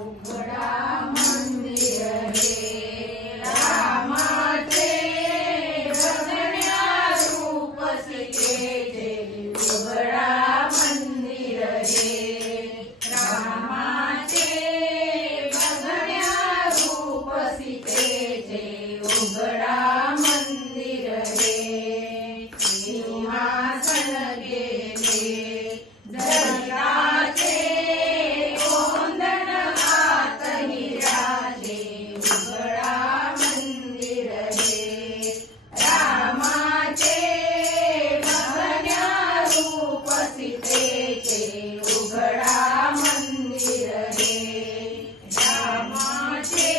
उघडा मंदिर हे रामाचे बघण्या रूप सीतेचे उघडा मंदिर हे रामाचे बघण्या रूप सीतेचे उघडा मंदिर हे सिंहासन गेले जरियाचे उघडा मंदिर हे रामाचे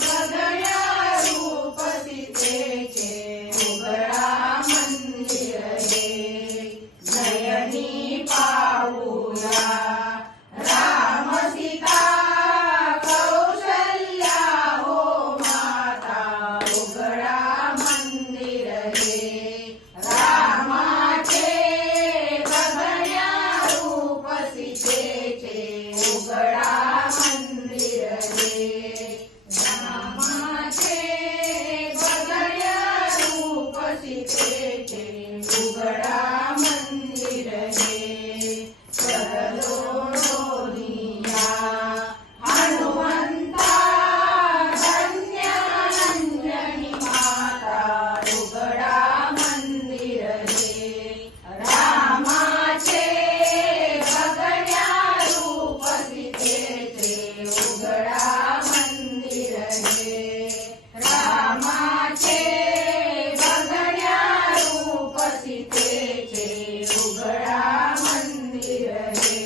बघण्या रूप सीतेचे उघडा मंदिर हे नयनी पाहूया राम सीता कौशल्या हो माता उघडा मंदिर हे रामाचे उघडा मंदिर हे रामाचे बघण्या रूप सीतेचे उघडा मंदिर हे करलो डोलिया हनुमंता धन्य अंजनी माता उघडा मंदिर हे रामाचे उघडा मंदिर हे रामाचे बघण्या रूप सीतेचे उघडा मंदिर हे